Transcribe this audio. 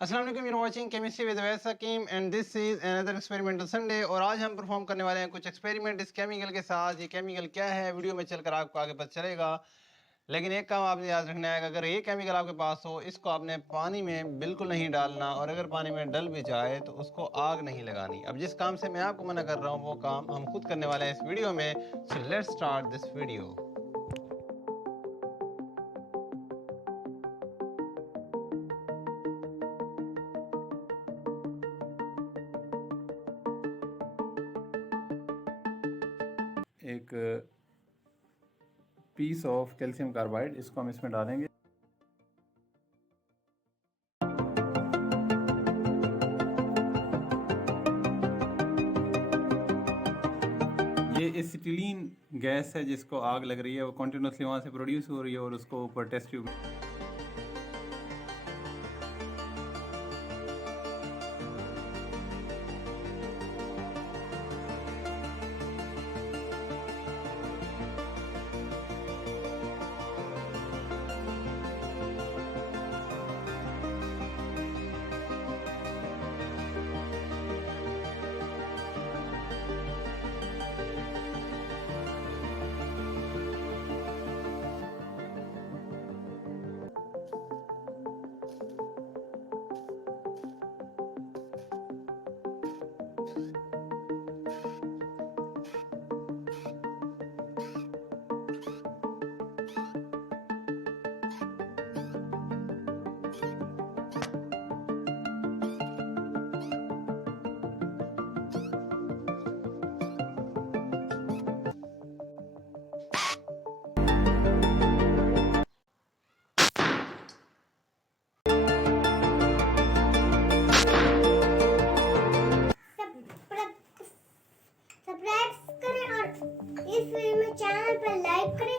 अस्सलाम वालेकुम, you're watching chemistry with Awais Hakim and this is another experimental Sunday। और आज हम परफॉर्म करने वाले हैं कुछ एक्सपेरिमेंट इस केमिकल के साथ। ये केमिकल क्या है वीडियो में चलकर आपको आगे पता चलेगा, लेकिन एक काम आपने याद रखना है कि अगर ये केमिकल आपके पास हो, इसको आपने पानी में बिल्कुल नहीं डालना, और अगर पानी में डल भी जाए तो उसको आग नहीं लगानी। अब जिस काम से मैं आपको मना कर रहा हूँ वो काम हम खुद करने वाले हैं इस वीडियो में। So let's start this video. एक पीस ऑफ कैल्शियम कार्बाइड, इसको हम इसमें डालेंगे। ये एसिटिलीन गैस है जिसको आग लग रही है, वो कॉन्टिन्यूसली वहाँ से प्रोड्यूस हो रही है और उसको ऊपर टेस्ट ट्यूब सब्सक्राइब करें और इस वीडियो में चैनल पर लाइक करें